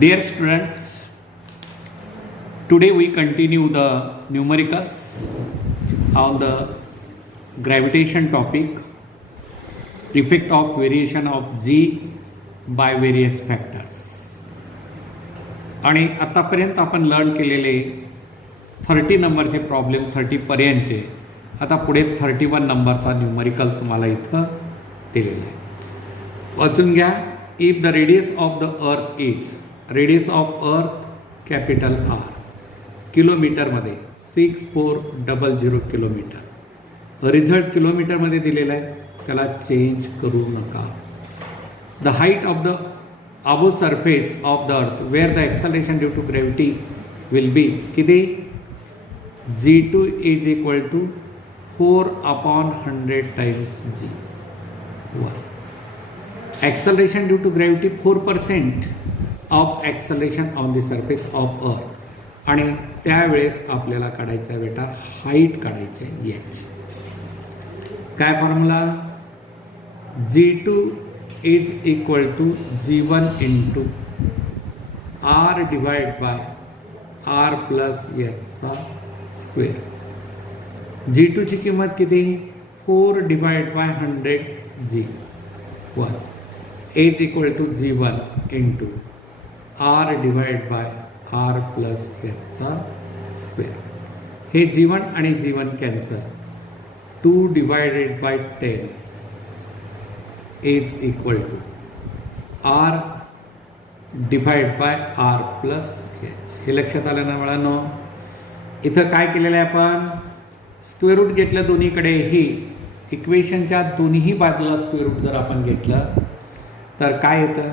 Dear students, today we continue the numericals on the gravitation topic, effect of variation of G by various factors. आणि आतापर्यंत आपण learn केलेले 30 नंबरचे problem 30 पर्यंतचे आता पुढे 31 नंबरचा न्यूमरिकल तुम्हाला इथं दिलेला आहे. वाचून घ्या. If the radius of the earth is radius of earth capital R किलोमीटरमध्ये 6400 किलोमीटर. रिझल्ट किलोमीटरमध्ये दिलेला आहे, त्याला चेंज करू नका. The height of the above surface of the earth where the acceleration due to gravity will be किती g2 is equal to 4/100 times g. Acceleration due to gravity 4% of acceleration on the surface of earth आणि त्यावेळेस आपल्याला काढायचा बेटा height काढायचे याची. काय formula? g2 is equal to g1 into r divided by r plus h चा square. g2 ची किंमत किती? 4 divided by 100 g1 is equal to g1 into r divided by r plus h चा स्क्वेअर. हे g1 आणि g1 cancel. 2 divided by 10 is equal to r divided by r plus h. हे लक्षात आलं ना मुलांनो? इथं काय केलेलं आहे आपण? स्क्वेअर रूट घेतलं दोन्हीकडे. ही इक्वेशनच्या दोन्ही बाजूला स्क्वेअर रूट जर आपण घेतलं तर काय येतं?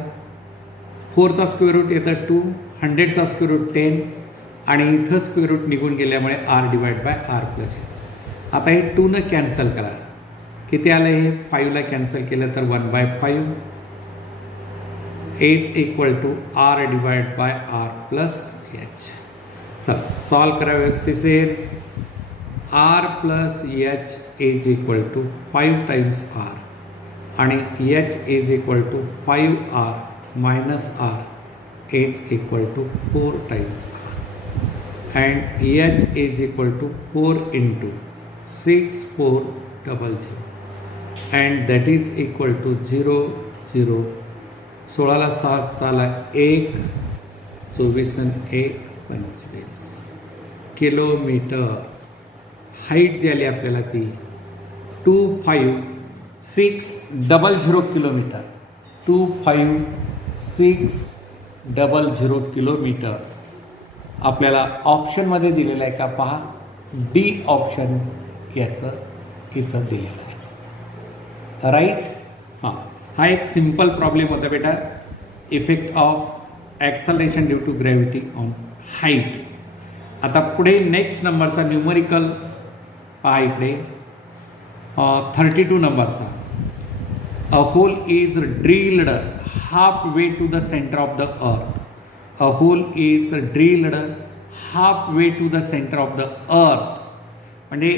4चा स्क्वेअर रूट येतं 2, 100चा स्क्वेअर रूट 10 आणि इथं स्क्वेअर रूट निघून गेल्यामुळे r divide by r plus h. आता हे 2 कॅन्सल करा. किती आलं हे? 5ला कॅन्सल केलं तर 1/5 is equal to r divide by r plus h. चला सॉल्व करा व्यवस्थित. r plus h is equal to 5 times r आणि h is equal to 5r minus r is equal to 4 times r and h is equal to 4 into 6400 and that is equal to 0 0. 16ला 7 चाला 1, 24 आणि 1 25 kilometre. Height जी आली आपल्याला ती 25600 kilometre. 25600 kilometre आपल्याला ऑप्शनमध्ये दिलेलं आहे का? पहा, डी ऑप्शन याचं इथं दिलेलं आहे. राईट. हां, हा एक सिंपल प्रॉब्लेम होता बेटा. Effect of acceleration due to gravity on height. आता पुढे नेक्स्ट नंबरचा न्यूमरिकल पहा इकडे 32 नंबरचा. A hole is drilled half way to the centre of the earth. A hole is drilled half way to the centre of the earth. म्हणजे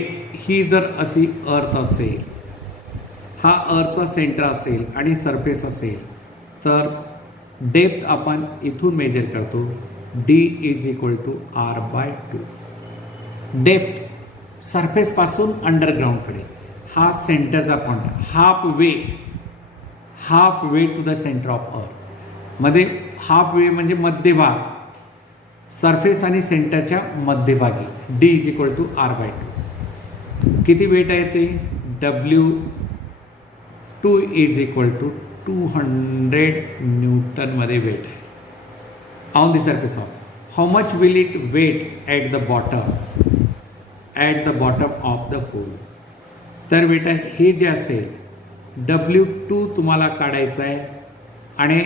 ही जर अशी अर्थ असेल, हा अर्थचा सेंटर असेल आणि सरफेस असेल तर डेप्थ आपण इथून मेजर करतो. D is equal to r/2. Depth सरफेसपासून अंडरग्राऊंडकडे हा सेंटरचा point. Half way to the centre of earth. मध्ये हाफ वे म्हणजे मध्यभाग, सरफेस आणि सेंटरच्या मध्यभागी. D is equal to r/2. किती वेट आहे ते? W2 is equal to 200 newton मध्ये वेट आहे on the surface of. How much will it weight at the bottom of the hole. तर बेटा हे जे असेल W2 तुम्हाला काढायचं आहे आणि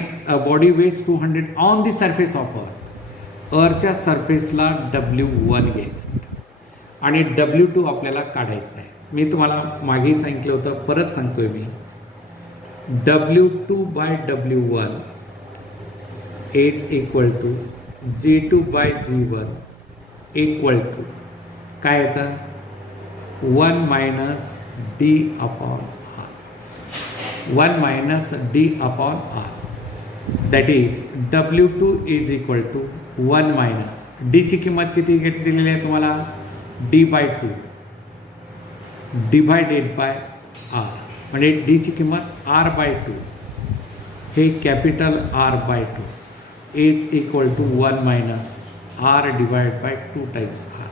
body weighs 200 on the surface of earth. अर्थच्या सरफेसला W1 घ्यायचं आणि W2 आपल्याला काढायचं आहे. मी तुम्हाला मागेही सांगितलं होतं, परत सांगतोय मी. W2 by W1 is equal to G2 by G1 equal to काय येतं? 1 minus D upon R. 1 minus D upon R. That is W2 is equal to 1 minus डीची किंमत किती दिलेली आहे तुम्हाला D/2 डिवायडेड बाय R म्हणजे डीची किंमत R/2 हे capital R/2 is equal to 1 minus R divide by 2 times R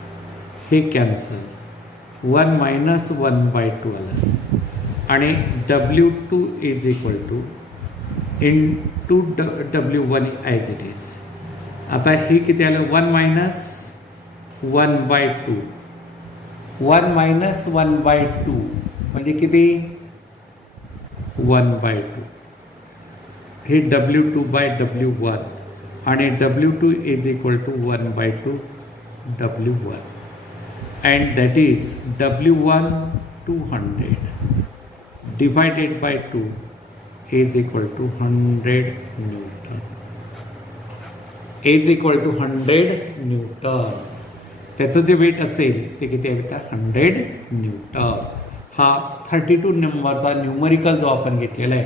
हे कॅन्सल 1 मायनस 1/2 आलं आणि W2 is equal to into W1 as it is. आता हे किती आलं 1 मायनस 1/2 1 मायनस 1/2 म्हणजे किती 1/2 हे W2/W1 आणि W2 is equal to 1/2 W1 and that is W1 200 divided by 2 is equal to 100 Newton is equal to 100 Newton. त्याचं जे वेट असेल ते किती आहे बेटा 100 न्यूटन. हा 32 नंबरचा न्यूमरिकल जो आपण घेतलेला आहे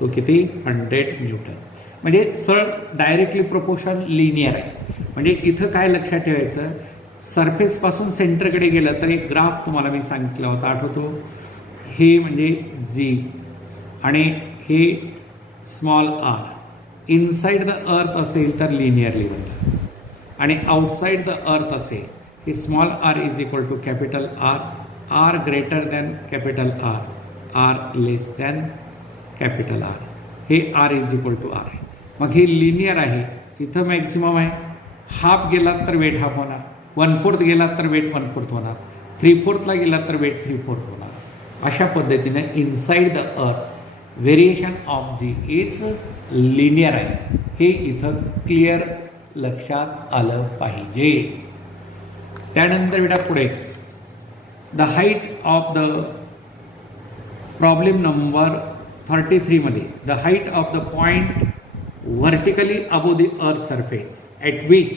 तो किती 100 न्यूटन. म्हणजे सरळ डायरेक्टली प्रोपोर्शन लिनियर आहे. म्हणजे इथं काय लक्षात ठेवायचं सरफेसपासून सेंटरकडे गेलं तर एक ग्राफ तुम्हाला मी सांगितला होता आठवतो. हे म्हणजे जी आणि हे small R inside the earth असेल तर लिनियरली बनतं आणि आउटसाइड द अर्थ असेल हे small R is equal to capital R R greater than capital R R less than capital R हे R is equal to R आहे. मग हे लिनियर आहे. इथं मॅक्झिमम आहे. हाफ गेलात तर वेट हाफ होणार 1/4 गेलात तर वेट 1/4 होणार 3/4ला गेलात तर वेट 3/4 होणार. अशा पद्धतीने inside the earth variation of g is linear आहे हे इथं क्लिअर लक्षात आलं पाहिजे. त्यानंतर बेटा पुढे the height of the problem number 33 मध्ये the height of the point vertically above the earth surface at which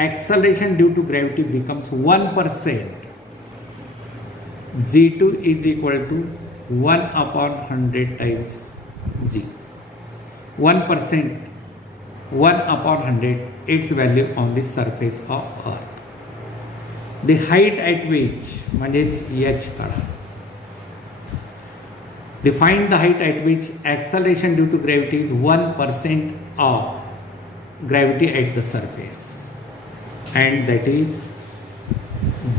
acceleration due to gravity becomes 1%. G2 is equal to 1 upon 100 times G. 1%, 1 upon 100, its value on the surface of Earth. The height at which, म्हणजेच h काढा. Define the height at which acceleration due to gravity is 1% of gravity at the surface. And that is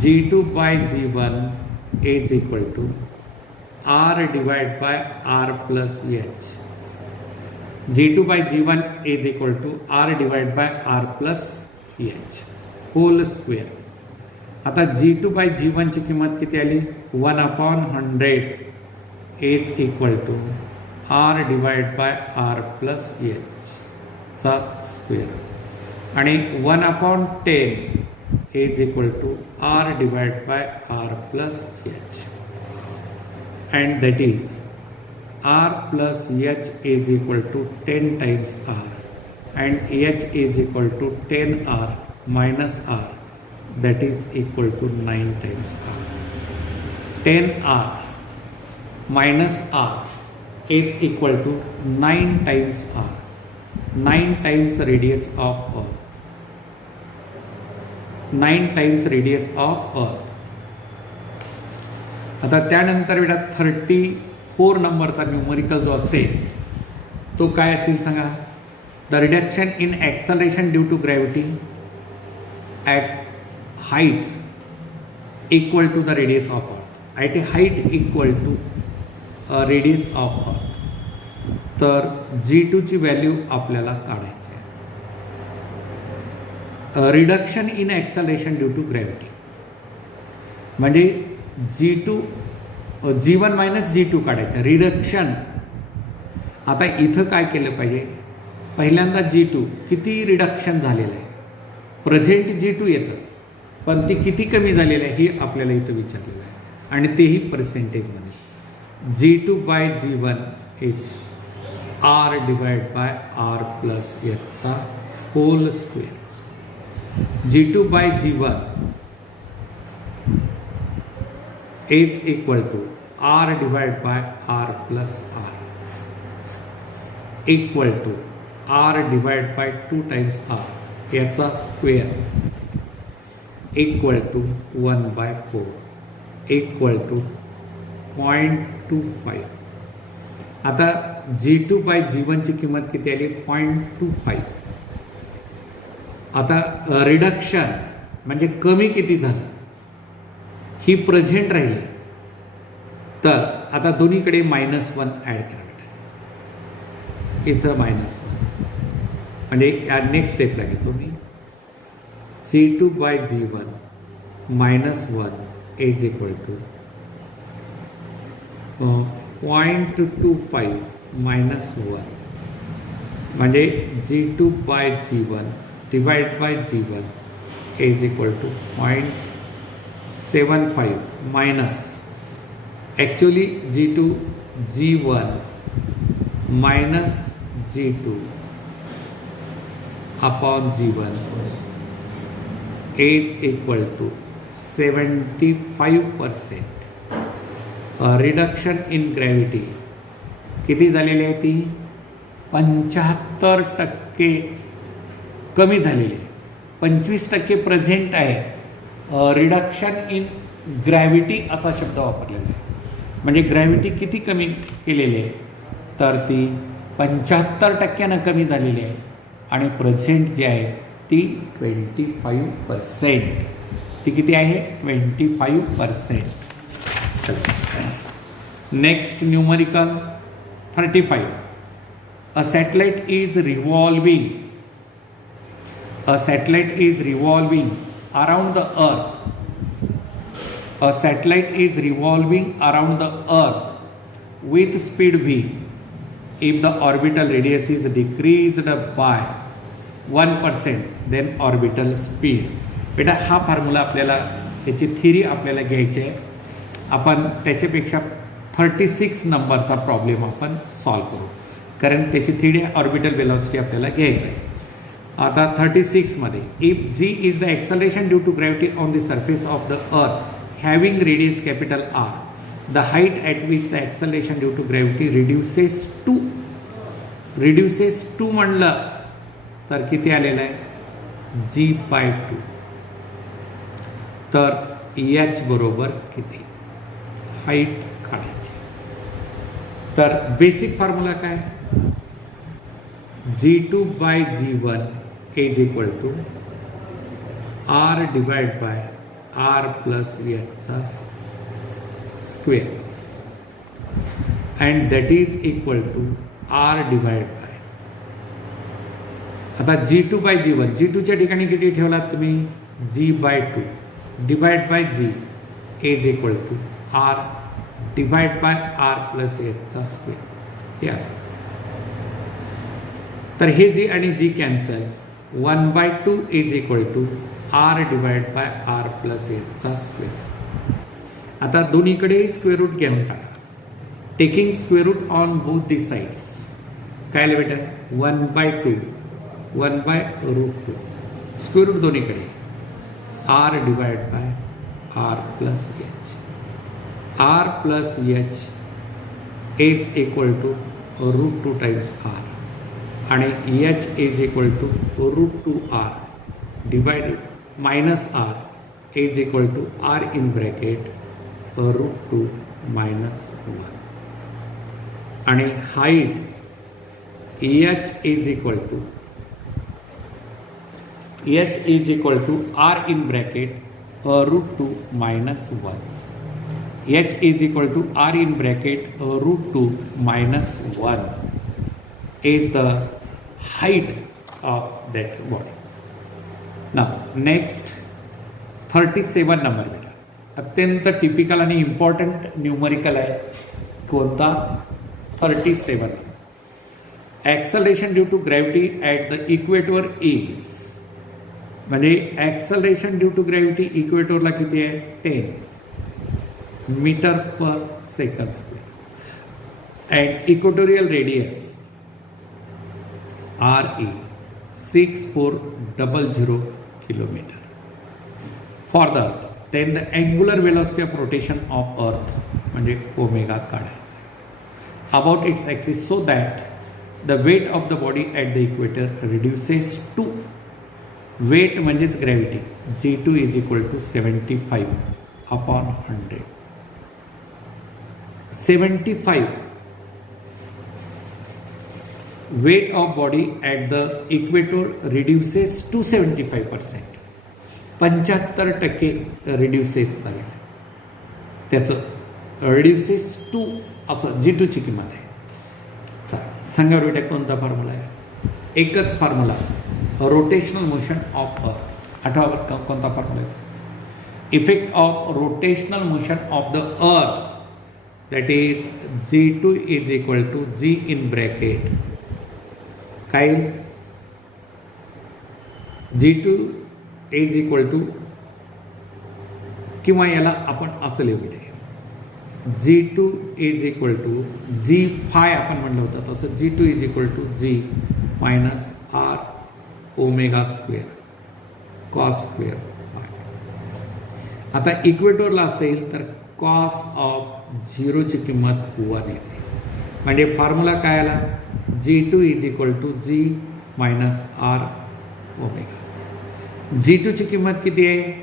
G2 by G1 is equal to R divided by R plus H. G2 by G1 is equal to R divided by R plus H whole square. आता G2 by G1 ची किंमत किती आली 1 upon 100 is equal to R divided by R plus H चा square आणि 1 upon 10 is equal to R divided by R plus H and that is R plus H is equal to 10 times R and H is equal to 10R minus R that is equal to 9 times R. 10R minus R is equal to 9 times R. 9 times radius of Earth. 9 times radius of Earth. आता त्यानंतर बेटा 34 नंबरचा numerical जो असेल तो काय असेल सांगा. The reduction in acceleration due to gravity at height equal to the radius of earth. At a height equal to radius of earth. तर G2 ची व्हॅल्यू आपल्याला काढायची आहे. Reduction in acceleration due to gravity म्हणजे G1 minus G2 काढायचं. Reduction आता इथं काय केलं पाहिजे पहिल्यांदा G2 किती रिडक्शन झालेलं आहे. प्रेझेंट G2 येतं पण ती किती कमी झालेलं आहे हे आपल्याला इथं विचारलेलं आहे आणि तेही पर्सेंटेजमध्ये. G2 बाय G1 एक R divide by R plus चा whole square. G2 by G1 is equal to R divided by R plus R equal to R divide by 2 times R याचा square equal to 1/4 equal to 0.25. आता G2 by G1 ची किंमत किती आली 0.25. आता reduction म्हणजे कमी किती झालं ही प्रेझेंट राहिली तर आता दोन्हीकडे -1 ॲड करावे इथं -1 म्हणजे या नेक्स्ट स्टेपला घेतो मी G2 by G1 -1 is equal to 0.25 -1 म्हणजे G2 by G1 divide by G1 is equal to 0.75 minus actually G2 G1 minus G2 upon G1 is equal to 75%. Reduction in gravity किती झालेली आहे ती 75% कमी झालेली आहे. 25% प्रेझेंट आहे. रिडक्शन इन ग्रॅव्हिटी असा शब्द वापरलेला आहे म्हणजे ग्रॅव्हिटी किती कमी केलेली आहे तर ती 75% कमी झालेली आहे आणि प्रेझेंट जी आहे ती 25%. ती किती आहे 25%. Next numerical 35. A satellite is revolving around the earth. A satellite is revolving around the earth with speed v if the orbital radius is decreased by 1% then orbital speed. बेटा हा फॉर्म्युला आपल्याला याची theory आपल्याला घ्यायची आहे. आपण त्याच्यापेक्षा 36 नंबरचा प्रॉब्लेम आपण सॉल्व करू कारण त्याची थिअरी ऑर्बिटल वेलॉसिटी आपल्याला घ्यायचं आहे. आता 36 मध्ये if G is the acceleration due to gravity on the surface of the earth having radius capital R the height at which the acceleration due to gravity reduces to म्हणलं तर किती आलेलं आहे G/2. तर H बरोबर किती height काढायची. तर बेसिक फॉर्म्युला काय G2 by G1 is equal to R divide by R plus Hचा square and that is equal to R divide by आता G2 बाय G1 G2च्या ठिकाणी किती ठेवलात तुम्ही G/2 divide by G is equal to R divide by R plus Hचा square हे असं. तर हे G आणि G cancel 1/2 is equal to R divide by R plus Hचा स्क्वेअर. आता दोन्हीकडे स्क्वेअर रूट घेऊन टाका. Taking square root on both the sides काय आलं बेटा 1/2 1/√2 स्क्वेअर रूट दोन्हीकडे R divide by R plus H. R plus H is equal to √2 times R आणि H is equal to √2R divided minus R is equal to R in bracket √2 minus 1 आणि height H is equal to R in bracket √2 minus 1. H is equal to R in bracket √2 minus 1 is the height of that body. Now next 37 number बेटा अत्यंत typical आणि important numerical आहे. कोणता 37. Acceleration due to gravity at the equator is म्हणजे acceleration due to gravity इक्वेटरला किती आहे 10 metre per second square and equatorial radius RE 6400 kilometer for the earth. Then the angular velocity of rotation of earth म्हणजे omega काढायचं about its axis so that the weight of the body at the equator reduces to, weight म्हणजेच gravity, G2 is equal to 75/100. 75 weight of body at the equator reduces to 75%. 75% reduces झालेलं आहे. त्याचं reduces to असं G2 ची किंमत आहे. सांगा बेटा कोणता फॉर्म्युला आहे? एकच formula, rotational motion of earth. आठवा कोणता फॉर्म्युला आहे? Effect of rotational motion of the earth, that is G2 is equal to G in bracket काय, G2 इज इक्वल टू, किंवा याला आपण असं लिहू बेटा, G2 is equal to G phi आपण म्हणलं होतं तसं G2 is equal to G minus R omega square cos square phi. आता इक्वेटरला असेल तर कॉस ऑफ 0 ची किंमत 1 येते. म्हणजे फॉर्म्युला काय आला? G2 is equal to G minus R omega square. G2 ची किंमत किती आहे?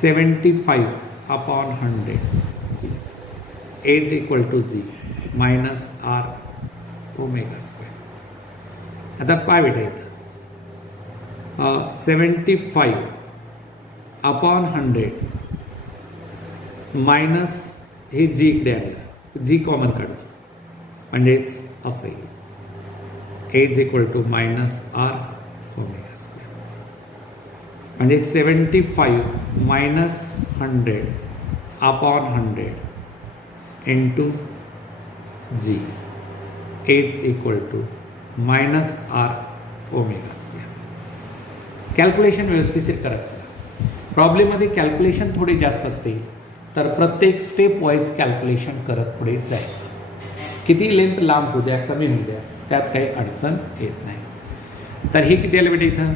75/100 is equal to G minus R omega square. आता काय बेटा येतं? 75/100 मायनस हे G इकडे आलं, G कॉमन काढतो म्हणजेच असं येईल is equal to minus R omega square. म्हणजे 75 minus 100/100 into G is equal to minus R omega square. Calculation व्यवस्थित करायचं. प्रॉब्लेममध्ये कॅल्क्युलेशन थोडी जास्त असते तर प्रत्येक स्टेप वाईज कॅल्क्युलेशन करत पुढे जायचं. किती लेंथ लांब होऊ द्या कमी होऊ द्या त्यात काही अडचण येत नाही. तर हे किती आलं बेटा इथं?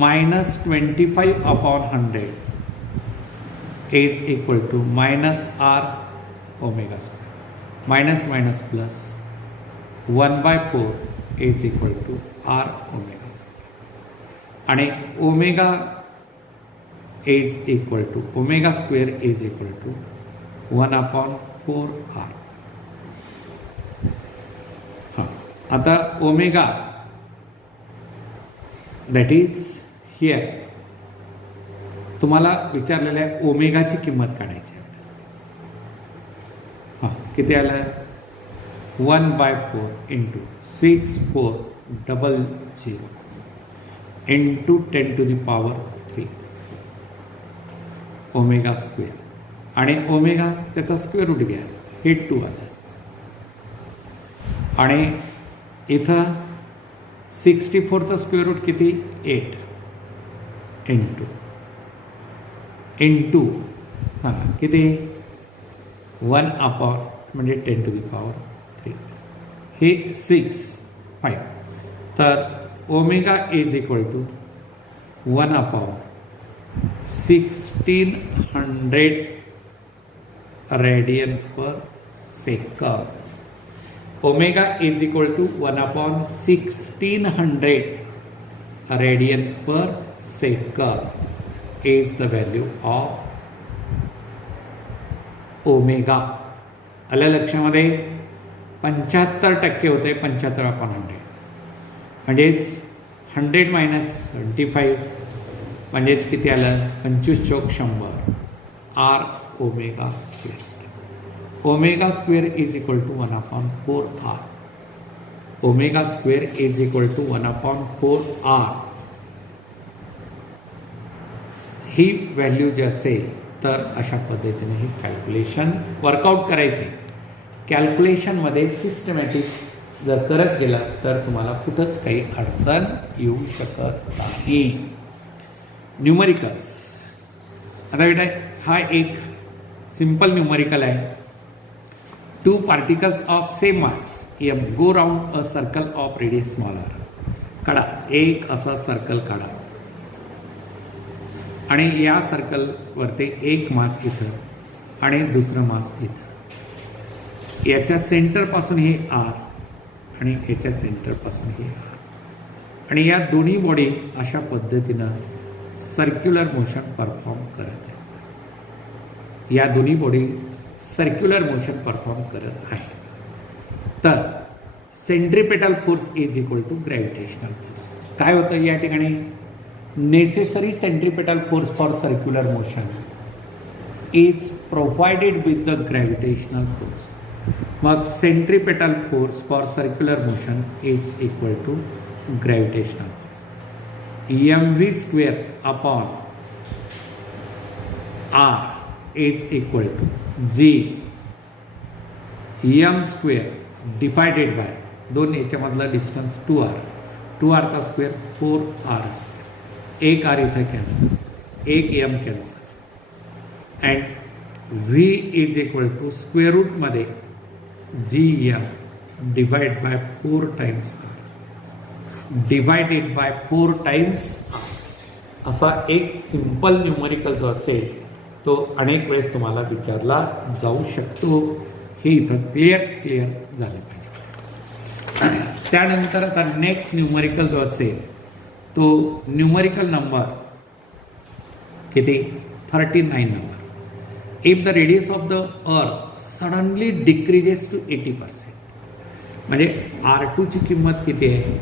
-25/100 is equal to minus R omega square. Minus minus plus 1/4 is equal to R omega square. आणि omega is equal to omega square is equal to 1/4R. हां, आता ओमेगा दॅट इज हिअर तुम्हाला विचारलेल्या ओमेगाची किंमत काढायची आहे. हां, किती आलं? 1/4 इंटू 6400 इंटू 10⁻³ ओमेगा स्क्वेअर. आणि ओमेगा त्याचा स्क्वेअर रूट घ्या, हे 2 आलं. आणि इथं 64चा स्क्वेअर रूट किती? 8 इंटू हां किती? 1/, म्हणजे 10⁻³ हे 5. तर omega is equal to 1/1600 radian per second. Omega is equal to 1/1600 radian per second is the value of omega. आलं लक्षामध्ये? 75% होते 75/100 म्हणजेच 100 मायनस 75 म्हणजेच किती आलं? 25 चौक 100 R omega square. Omega square is equal to 1/4R. Omega square is equal to 1/4R. ही value जी असेल तर अशा पद्धतीने ही कॅल्क्युलेशन वर्कआउट करायचे. कॅल्क्युलेशनमध्ये सिस्टमॅटिक जर करत गेला तर तुम्हाला कुठंच काही अडचण येऊ शकत नाही. न्यूमरिकल्स. आता बेटा हा एक सिंपल न्यूमरिकल आहे. 2 particles of same mass M go round a circle of radius smaller. काढा एक असा सर्कल काढा आणि या सर्कलवरती एक मास इथं आणि दुसरं मास इथं. याच्या सेंटरपासून हे R आणि याच्या सेंटरपासून हे आर. आणि या दोन्ही बॉडी अशा पद्धतीनं सर्क्युलर मोशन परफॉर्म करत आहेत. या दोन्ही बॉडी सर्क्युलर मोशन परफॉर्म करत आहे. तर centripetal force is equal to gravitational force. काय होतं या ठिकाणी? Necessary centripetal force for circular motion is provided with the gravitational force. मग centripetal force for circular motion is equal to gravitational force. mv square upon r is equal to g m square divided by दोन याच्यामधला distance 2r. 2rचा square 4r square. एक r इथं cancel, एक m cancel. And v is equal to square रूटमध्ये gm divide by 4 times r divided by 4 times r. असा एक simple numerical जो असेल तो अनेक वेळेस तुम्हाला विचारला जाऊ शकतो. हे इथं क्लिअर झालं पाहिजे. त्यानंतर आता नेक्स्ट न्यूमरिकल जो असेल तो न्यूमरिकल नंबर किती? 39 number. If the radius of the earth suddenly decreases to 80%. म्हणजे R2 ची किंमत किती आहे?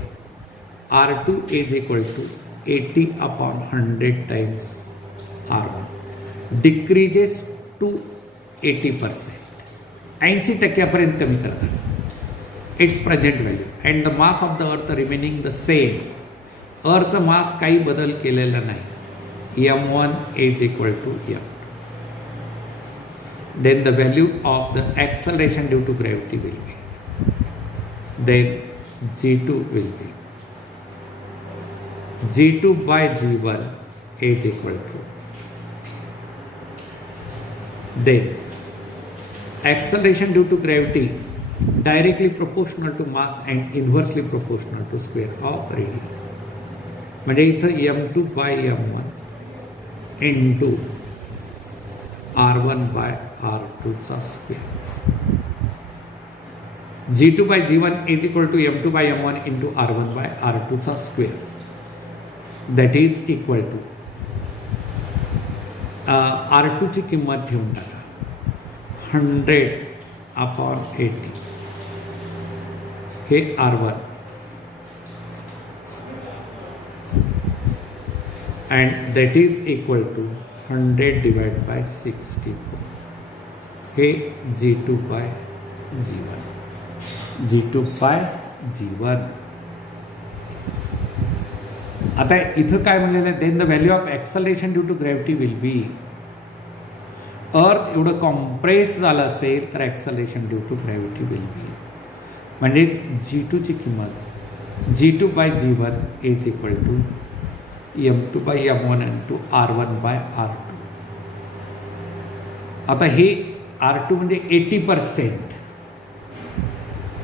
R2 is equal to 80 upon 100 times R1 decreases to 80%. 80% कमी करतात it's present value. And the mass of the earth remaining the same. अर्थचं mass काही बदल केलेला नाही. m1 is equal to m. Then the value of the acceleration due to gravity will B. Then g2 will be g2 by g1 is equal to. Then acceleration due to gravity directly proportional to mass and inversely proportional to square of radius. म्हणजे इथं m2 by m1 into r1 by r2 चा square. g2 by g1 is equal to m2 by m1 into r1 by r2 चा square. That is equal to R2 ची किंमत ठेवून टाका 100 upon 80. हे R1 and that is equal to 100 divide by 64. हे g2 by g1. g2 by g1. आता इथं काय म्हणलेलं आहे? Then the value of acceleration due to gravity will be. Earth एवढं कॉम्प्रेस झालं असेल तर acceleration due to gravity will be. म्हणजेच g2 ची किंमत g2 by g1 is equal to m2 by m1 into r1 by r2. आता हे R2 म्हणजे 80%.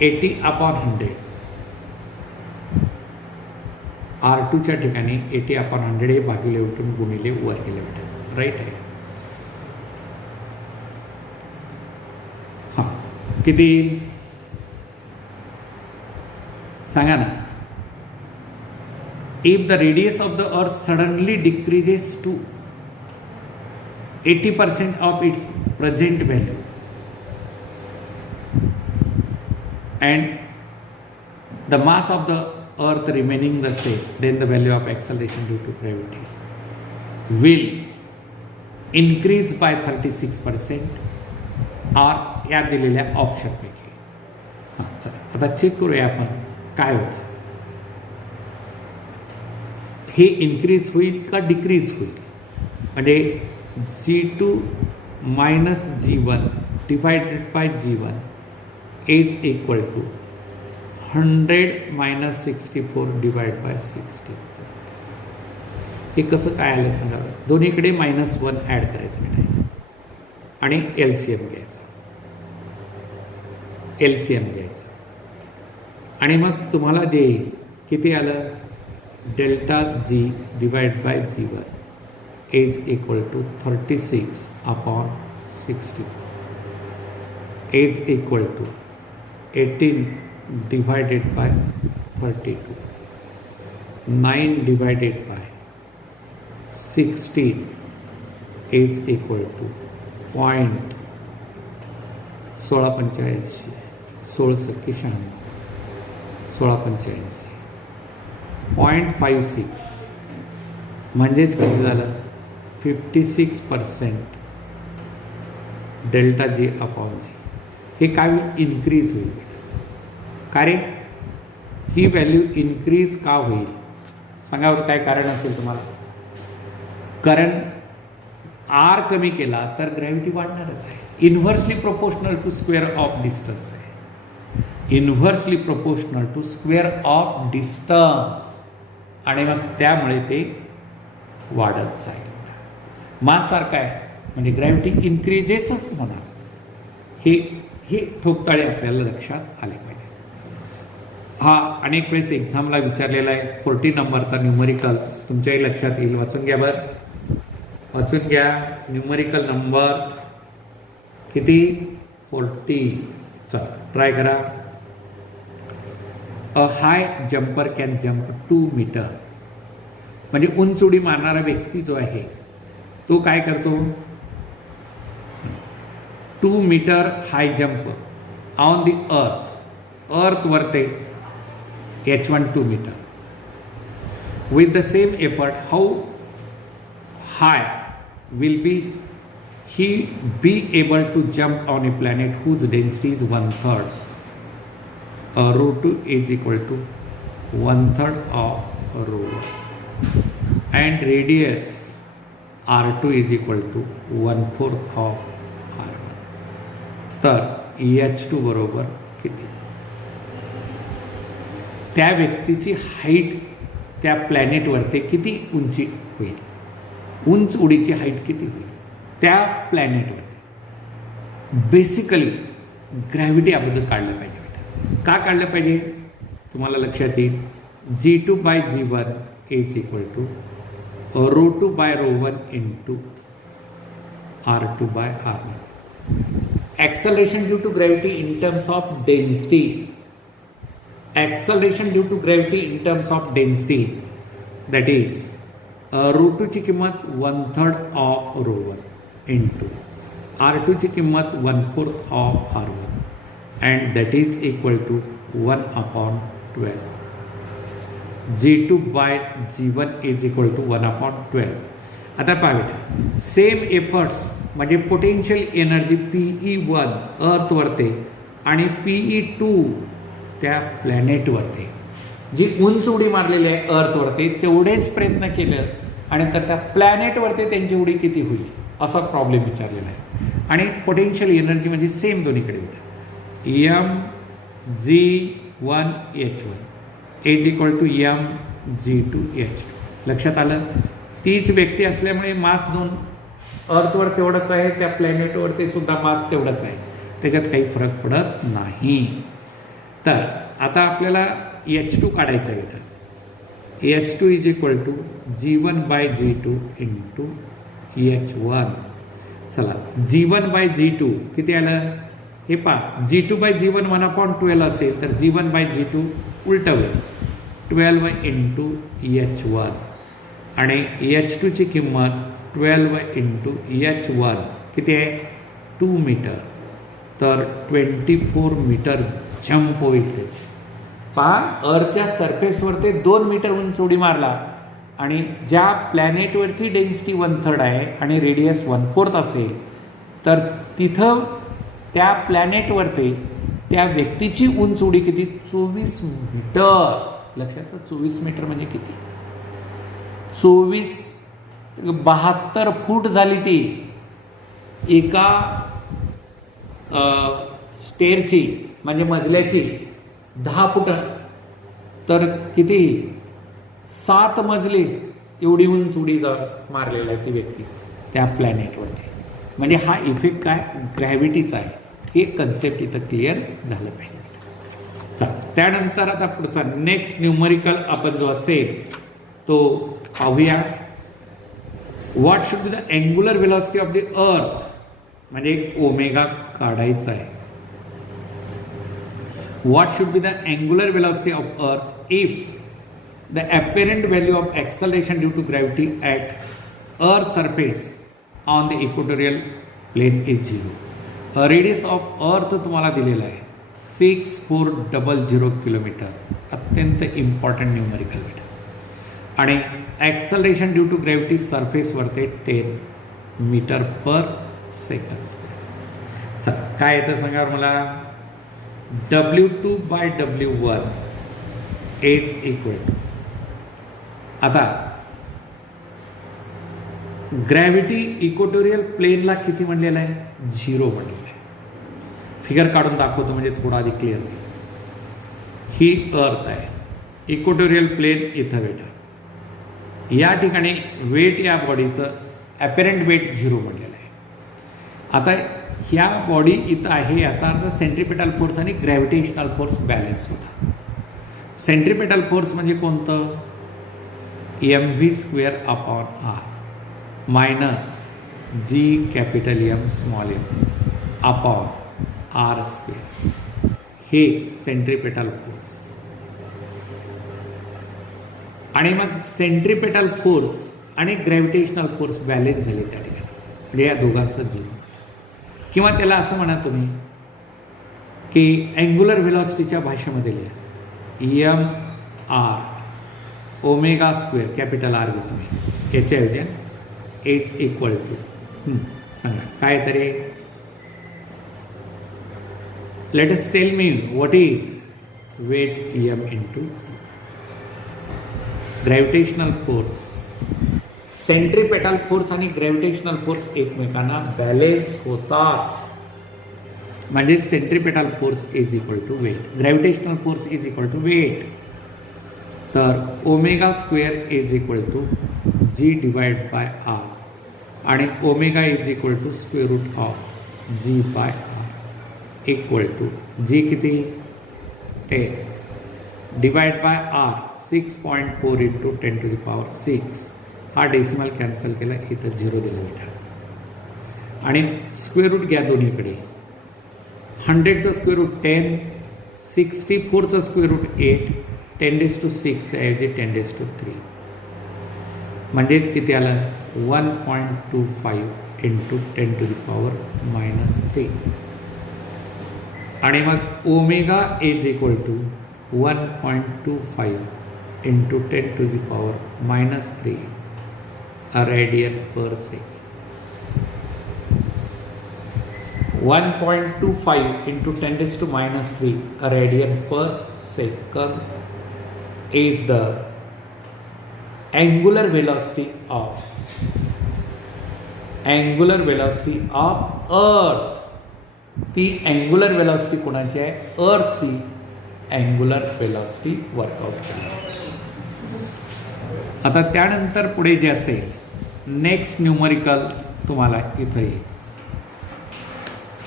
80 अपॉन 100. R2च्या ठिकाणी 80 अपॉन 100 हे भागिले उठून गुणिले वर केले भेटेल. राईट आहे. हां किती येईल सांगा ना. If the radius of the earth suddenly decreases to 80% of its present value and the mass of the earth remaining the same, then the value of acceleration due to gravity will increase by 36% or या दिलेल्या ऑप्शनपैकी. हां चला आता check करूया आपण काय होतं. हे इन्क्रीज होईल का डिक्रीज होईल? म्हणजे g2 minus g1 divided by g1 is equal to 100 minus 64 divide by 60. हे कसं काय आलं सांगा. दोन्हीकडे -1 ॲड करायचं बेटा आणि LCM घ्यायचा. LCM घ्यायचा आणि मग तुम्हाला जे किती आलं delta g divide by g1 is equal to 36 upon 64 is equal to 18 divided by 32. 9 divided by 16 is equal to 0.1685, 16 1685, 0.56 म्हणजेच किती झालं 56% डेल्टा जी अपॉन जी. हे काय इन्क्रीज होईल का रे? ही व्हॅल्यू इन्क्रीज का होईल सांगा बरं, काय कारण असेल तुम्हाला? कारण आर कमी केला तर ग्रॅव्हिटी वाढणारच आहे. Inversely proportional to square of distance आहे. Inversely proportional to square of distance आणि मग त्यामुळे ते वाढत जाईल. मास सारखा आहे म्हणजे ग्रॅव्हिटी इन्क्रीजेसच म्हणा. हे ठोकताळे आपल्याला लक्षात आले पाहिजे. हा अनेक वेळेस एक्झामला विचारलेला आहे. 40 नंबरचा न्यूमरिकल तुमच्याही लक्षात येईल. वाचून घ्या बरं, वाचून घ्या. न्यूमरिकल नंबर किती? 40. चला ट्राय करा. अ हाय जम्पर कॅन जम्प 2 मीटर. म्हणजे उंच उडी मारणारा व्यक्ती जो आहे तो काय करतो? 2 meter high jump on the earth. Earth वरते H1 2 meter. With the same effort, how high will he be able to jump on a planet whose density is 1/3? Rho 2 is equal to 1/3 of rho 1 and radius R2 is equal to 1/4 of R1. तर H2 बरोबर किती? त्या व्यक्तीची height त्या प्लॅनेटवरती किती उंची होईल? उंच उडीची हाईट किती होईल त्या प्लॅनेटवरती? बेसिकली ग्रॅव्हिटी अगोदर काढलं पाहिजे बेटा. का काढलं पाहिजे तुम्हाला लक्षात येईल. G2 by G1 is equal to rho 2 by rho 1 into R2 by R1. Acceleration due to gravity in terms of density. Acceleration due to gravity in terms of density, that is rho 2 ची किंमत 1/3 of rho 1 into R2 ची किंमत 1/4 of R1 and that is equal to 1/12. G2 by G1 is equal to 1/12. आता पाहूया same efforts म्हणजे potential energy PE1 अर्थवरते आणि PE2 त्या प्लॅनेटवरती जी उंच उडी मारलेली आहे अर्थवरती तेवढेच प्रयत्न केलं आणि तर त्या प्लॅनेटवरती त्यांची उडी किती होईल असा प्रॉब्लेम विचारलेला आहे. आणि पोटेन्शियल एनर्जी म्हणजे सेम दोन्हीकडे बेटा mg1h1 is equal to mg2h2. लक्षात आलं. तीच व्यक्ती असल्यामुळे मास दोन अर्थवर तेवढंच आहे, त्या प्लॅनेटवरती सुद्धा मास तेवढंच आहे, त्याच्यात काही फरक पडत नाही. तर आता आपल्याला H2 काढायचं आहे. H2 is equal to G1 by G2 into H1. चला G1 बाय G2 किती आलं हे पहा. G2 बाय G1 1/12 असेल तर G1 बाय G2 उलट होईल 12 इंटू H1 आणि H2 ची किंमत 12 इंटू H1 किती आहे 2 मीटर. तर 24 मीटर जंप होईल. पहा अर्थच्या सरफेसवर ते 2 मीटर उंच उडी मारला आणि ज्या प्लॅनेटवरची डेन्सिटी 1/3 आहे आणि रेडियस 1/4 असेल तर तिथं त्या प्लॅनेटवरती त्या व्यक्तीची उंच उडी किती 24 मीटर. लक्षात 24 मीटर म्हणजे किती 72 फूट झाली ती एका स्टेअरची म्हणजे मजल्याची 10 फूट तर किती 7 मजले एवढी उंच उडी मारलेला आहे ती व्यक्ती त्या प्लॅनेटवरती. म्हणजे हा इफेक्ट काय ग्रॅव्हिटीचा आहे हे कन्सेप्ट इथं क्लिअर झालं पाहिजे. त्यानंतर आता पुढचा नेक्स्ट न्यूमरिकल आपण जो असेल तो पाहूया. What should be the angular velocity of the earth. म्हणजे एक ओमेगा काढायचा आहे. what should be the angular velocity of earth if the apparent value of acceleration due to gravity at earth surface on the equatorial plane is 0. Radius of अर्थ तुम्हाला दिलेला आहे 6400 kilometre, अत्यंत important numerical बेटा. आणि acceleration due to gravity सरफेसवरती 10 metre per second square. चला काय येतं सांगा मला. W2/W1 इज इक्वल टू, आता ग्रॅव्हिटी इक्वेटोरियल प्लेनला किती म्हणलेलं आहे? 0 म्हणलेलं आहे. फिगर काढून दाखवतो म्हणजे थोडा आधी क्लिअर होईल. ही अर्थ आहे, इक्वेटोरियल प्लेन इथं बेटा. या ठिकाणी वेट या बॉडीचं ॲपेरंट वेट 0 म्हणलेलं आहे. आता ह्या बॉडी इथं आहे, याचा अर्थ सेंट्रिपेटल फोर्स आणि ग्रॅव्हिटेशनल फोर्स बॅलन्स होता. सेंट्रिपेटल फोर्स म्हणजे कोणतं? mv²/r minus g capital M small m upon r². हे सेंट्रिपेटल फोर्स. आणि मग सेंट्रिपेटल फोर्स आणि ग्रॅव्हिटेशनल फोर्स बॅलेन्स झाले त्या ठिकाणी, म्हणजे या दोघांचं जीवन. किंवा त्याला असं म्हणा तुम्ही की अँग्युलर व्हेलॉसिटीच्या भाषेमध्ये लिहा mr² कॅपिटल R घेतो तुम्ही, याच्याऐवजी एच इक्वल टू सांगा काय तरी. Let us tell me what is weight m into gravitational force. Centripetal force आणि ग्रॅव्हिटेशनल फोर्स एकमेकांना बॅलेन्स होतात, म्हणजे centripetal force is equal to weight, gravitational force is equal to weight. तर ω² is equal to G/R आणि omega is equal to √ऑफ G/R equal to G किती? 10 divide by R 6.4 into 10⁶. हा decimal cancel केला, इथं 0 दिलं बेटा. आणि स्क्वेअर रूट घ्या दोन्हीकडे. 100चं स्क्वेअर रूट 10, 64चं स्क्वेअर रूट 8, 10⁶ ऐवजी 10⁻³ म्हणजेच किती आलं? 1.25 इंटू 10⁻³ आणि मग omega is equal to 1.25 into 10⁻³ radian per second. 1.25 into 10⁻³ radian per second is the angular velocity of earth. ती अँग्युलर वेलॉसिटी कोणाची आहे? अर्थची अँग्युलर वेलॉसिटी वर्कआउट करणार. आता त्यानंतर पुढे जे असेल नेक्स्ट न्यूमरिकल तुम्हाला इथं येईल.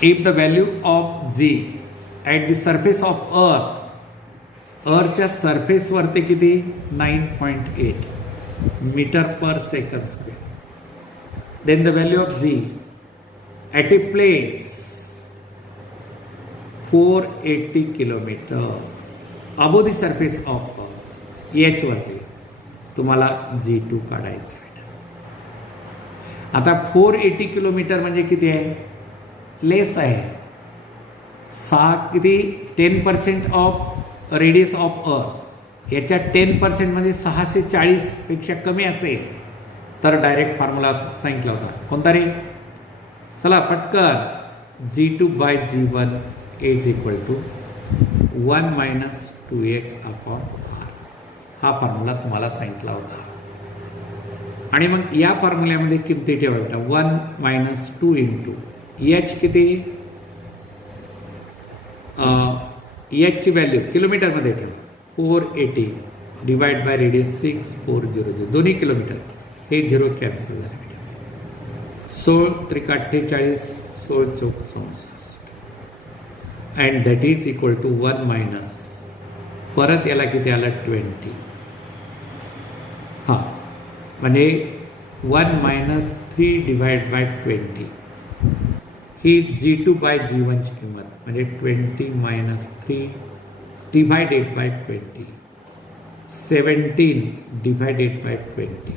If the value of g at the surface of अर्थच्या सरफेसवरती किती? 9.8 metre per second square. Then the value of g at a place 480 kilometre above the surface of earth. याच्यावरती तुम्हाला G2 काढायचं आहे. आता 480 किलोमीटर म्हणजे किती आहे? लेस आहे. 6 किती? 10% ऑफ रेडियस ऑफ अर्थ. याच्या 10% म्हणजे 640 पेक्षा कमी असेल तर डायरेक्ट फॉर्म्युला सांगितला होता. कोणता रे? चला पटकन. G2/G1 is equal to 1 - 2h upon r. हा फॉर्म्युला तुम्हाला सांगितला होता. आणि मग या फॉर्म्युल्यामध्ये किमती ठेवायच्या. 1 - 2 इंटू h किती? h ची व्हॅल्यू किलोमीटरमध्ये ठेवा. 480 डिवाइड बाय रेडियस 6400. दोन्ही किलोमीटर. हे 0 कॅन्सल झाले. 16 × 48 16 × 4 64 and that is equal to 1 minus परत याला किती आलं? 20. हां म्हणजे 1 - 3 डिवाइड बाय 20. ही G2/G1 ची किंमत म्हणजे 20 - 3 divided by 20. 17 divided by 20.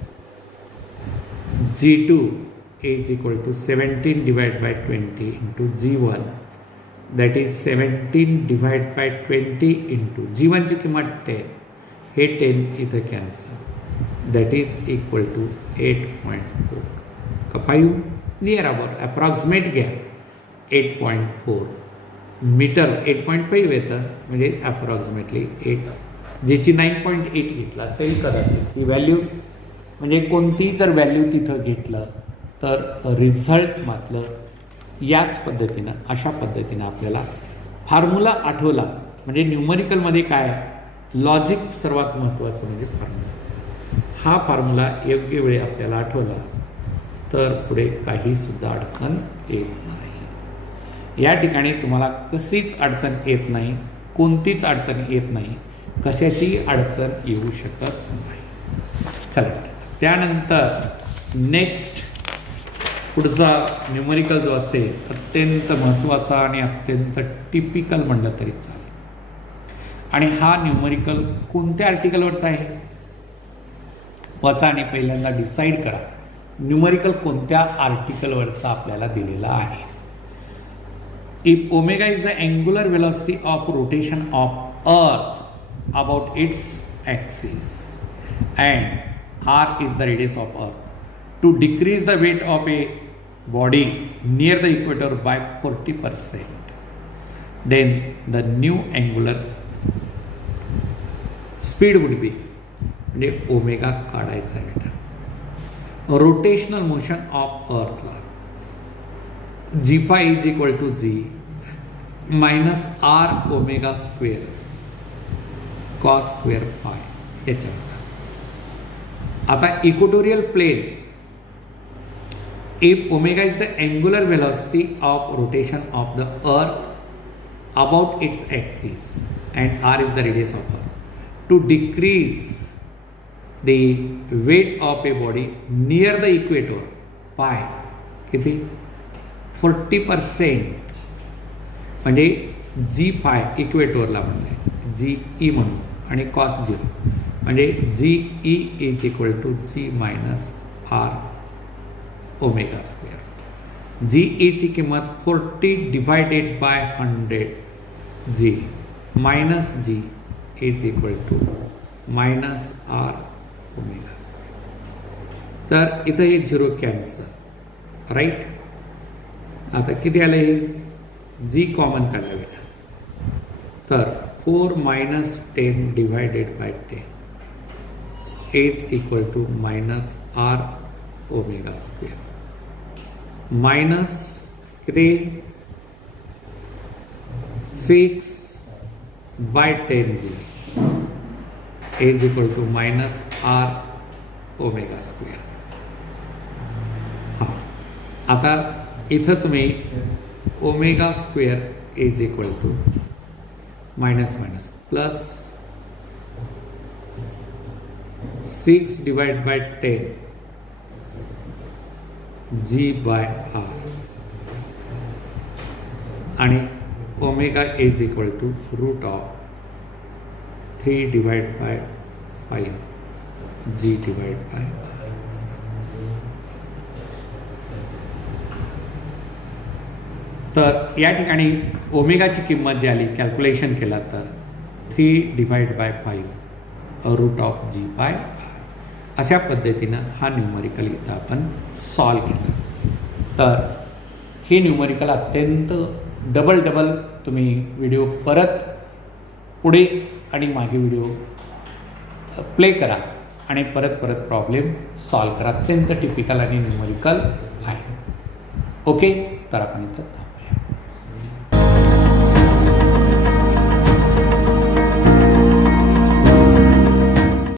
G2 is equal to 17 divided by 20 into G1, that is 17 divided by 20 into G1 ची किंमत 10, हे 10 इथं cancel, that is equal to 8.4 का 5 नियर अबाउट अप्रॉक्सिमेट घ्या 8.4 मीटर 8.5 येतं म्हणजे अप्रॉक्सिमेटली 8, ज्याची 9.8 घेतला असेल कदाचित ती व्हॅल्यू, म्हणजे कोणतीही जर व्हॅल्यू तिथं घेतलं तर रिझल्ट मात्र याच पद्धतीनं अशा पद्धतीनं आपल्याला फॉर्म्युला आठवला, म्हणजे न्यूमरिकलमध्ये काय लॉजिक सर्वात महत्त्वाचं म्हणजे फॉर्म्युला. हा फॉर्म्युला योग्य वेळी आपल्याला आठवला तर पुढे काहीसुद्धा अडचण येत नाही. या ठिकाणी तुम्हाला कशीच अडचण येत नाही, कोणतीच अडचण येत नाही, कशाची अडचण येऊ शकत नाही. चला त्यानंतर नेक्स्ट पुढचा न्यूमरिकल जो असेल अत्यंत महत्त्वाचा आणि अत्यंत टिपिकल म्हणलं तरी चालेल. आणि हा न्यूमरिकल कोणत्या आर्टिकलवरचा आहे वाचा आणि पहिल्यांदा डिसाईड करा न्यूमरिकल कोणत्या आर्टिकलवरचा आपल्याला दिलेला आहे. If omega is the angular velocity of rotation of earth about its axis and R is the radius of earth, to decrease the weight of a body near the equator by 40%, then the new angular speed would be, म्हणजे omega काढायचा आहे बेटा. Rotational motion of अर्थला G5 is equal to G minus R omega square cos square phi याच्यावर. आता equatorial plane, if omega is the angular velocity of rotation of the earth about its axis and r is the radius of earth, to decrease the weight of a body near the equator by किती 40%, म्हणजे जी five इक्वेटोरला म्हणलं जी E म्हणून आणि cos 0 म्हणजे G E is equal to G minus R omega square. G ईची किंमत 40 divided by 100 G minus G is equal to minus R omega square. तर इथं हे 0 कॅन्सल राईट. आता किती आलं हे जी कॉमन काढावे तर 4 minus 10 divided by 10 is equal to minus R omega square minus किती 6 by 10 G is equal to minus R omega square. हां आता इथं तुम्ही omega square is equal to minus minus plus 6 divide by 10 G by R आणि omega is equal to root of 3 divide by 5 G divide by R. तर या ठिकाणी ओमेगाची किंमत जी आली कॅल्क्युलेशन केला तर 3 divide by 5 root of G by R. अशा पद्धतीनं हा न्यूमरिकल इथं आपण सॉल्व केला. तर हे न्यूमरिकल अत्यंत डबल तुम्ही व्हिडिओ परत पुढे आणि मागे व्हिडिओ प्ले करा आणि परत प्रॉब्लेम सॉल्व करा. अत्यंत टिपिकल आणि न्यूमरिकल आहे. ओके तर आपण इथं